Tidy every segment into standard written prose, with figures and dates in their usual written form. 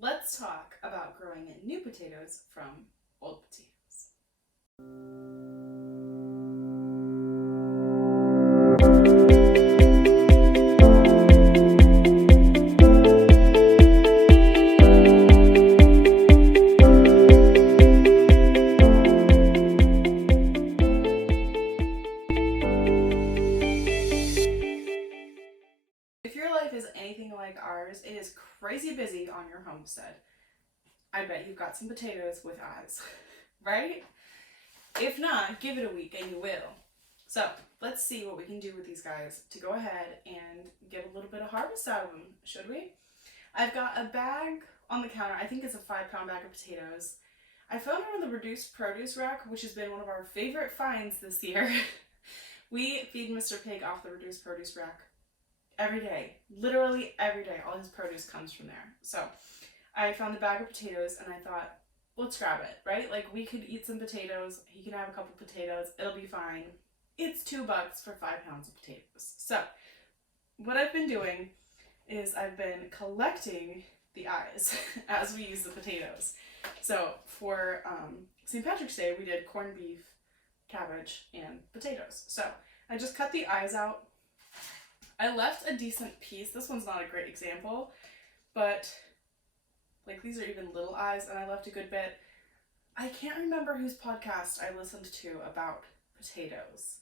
Let's talk about growing new potatoes from old potatoes. If your life is anything like ours, it is crazy busy on your homestead. I bet you've got some potatoes with eyes, right? If not, give it a week and you will. So let's see what we can do with these guys to go ahead and get a little bit of harvest out of them, should we? I've got a bag on the counter. I think it's a 5-pound bag of potatoes. I found it on the reduced produce rack, which has been one of our favorite finds this year. We feed Mr. Pig off the reduced produce rack every day. Literally every day. All his produce comes from there. So I found the bag of potatoes and I thought, let's grab it, right? Like, we could eat some potatoes. He can have a couple potatoes. It'll be fine. It's $2 for 5 pounds of potatoes. So what I've been doing is I've been collecting the eyes as we use the potatoes. So for St. Patrick's Day, we did corned beef, cabbage, and potatoes. So I just cut the eyes out. I left a decent piece. This one's not a great example, but like, these are even little eyes, and I left a good bit. I can't remember whose podcast I listened to about potatoes.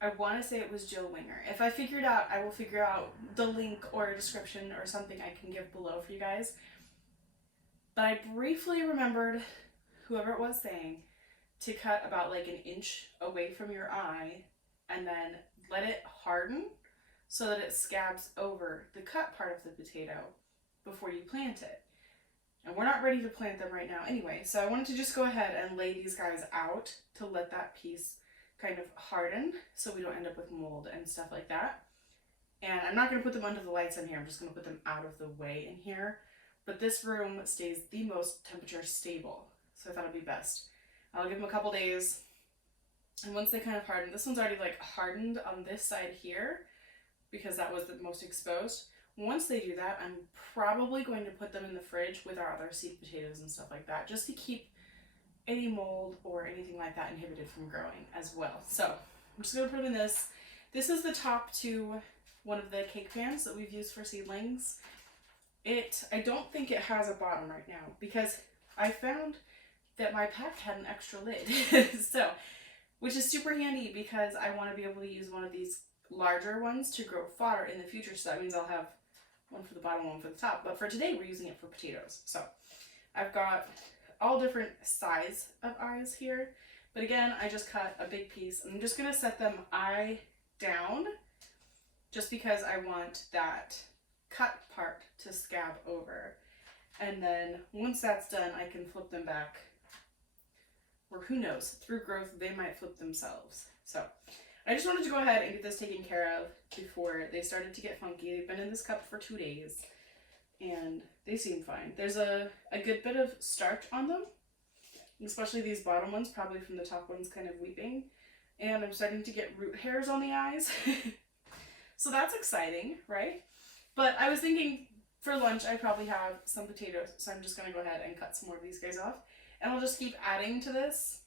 I want to say it was Jill Winger. If I figure it out, I will figure out the link or a description or something I can give below for you guys. But I briefly remembered whoever it was saying to cut about like 1 inch away from your eye and then let it harden so that it scabs over the cut part of the potato before you plant it. And we're not ready to plant them right now anyway, so I wanted to just go ahead and lay these guys out to let that piece kind of harden so we don't end up with mold and stuff like that. And I'm not going to put them under the lights in here, I'm just going to put them out of the way in here. But this room stays the most temperature stable, so I thought it'd be best. I'll give them a couple days, and once they kind of harden, this one's already like hardened on this side here because that was the most exposed. Once they do that, I'm probably going to put them in the fridge with our other seed potatoes and stuff like that, just to keep any mold or anything like that inhibited from growing as well. So I'm just going to put them in this. This is the top to one of the cake pans that we've used for seedlings. I don't think it has a bottom right now because I found that my pack had an extra lid. So, which is super handy because I want to be able to use one of these larger ones to grow fodder in the future. So that means I'll have one for the bottom, one for the top. But for today, we're using it for potatoes. So I've got all different size of eyes here. But again, I just cut a big piece. I'm just going to set them eye down just because I want that cut part to scab over. And then once that's done, I can flip them back. Or who knows, through growth, they might flip themselves. So I just wanted to go ahead and get this taken care of before they started to get funky. They've been in this cup for 2 days and they seem fine. There's a good bit of starch on them, especially these bottom ones, probably from the top ones kind of weeping. And I'm starting to get root hairs on the eyes. So that's exciting, right? But I was thinking for lunch I probably have some potatoes, so I'm just going to go ahead and cut some more of these guys off. And I'll just keep adding to this.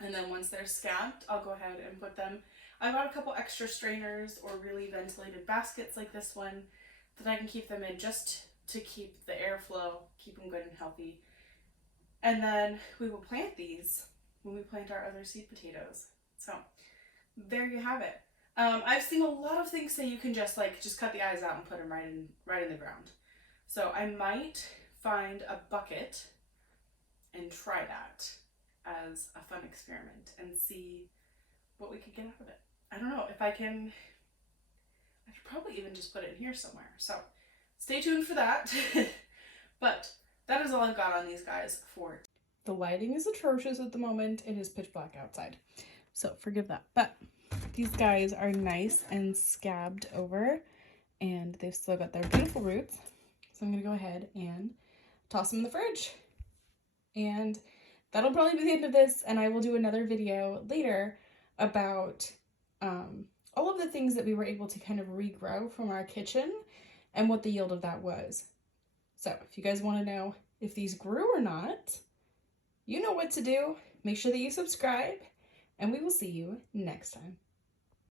And then once they're scabbed, I'll go ahead and put them. I bought a couple extra strainers or really ventilated baskets like this one that I can keep them in just to keep the airflow, keep them good and healthy. And then we will plant these when we plant our other seed potatoes. So there you have it. I've seen a lot of things say you can just cut the eyes out and put them right in the ground. So I might find a bucket and try that as a fun experiment and see what we could get out of it. I don't know if I could probably even just put it in here somewhere. So stay tuned for that. But that is all I've got on these guys for. The lighting is atrocious at the moment. It is pitch black outside, so forgive that. But these guys are nice and scabbed over and they've still got their beautiful roots. So I'm gonna go ahead and toss them in the fridge. And that'll probably be the end of this, and I will do another video later about all of the things that we were able to kind of regrow from our kitchen and what the yield of that was. So if you guys want to know if these grew or not, you know what to do. Make sure that you subscribe, and we will see you next time.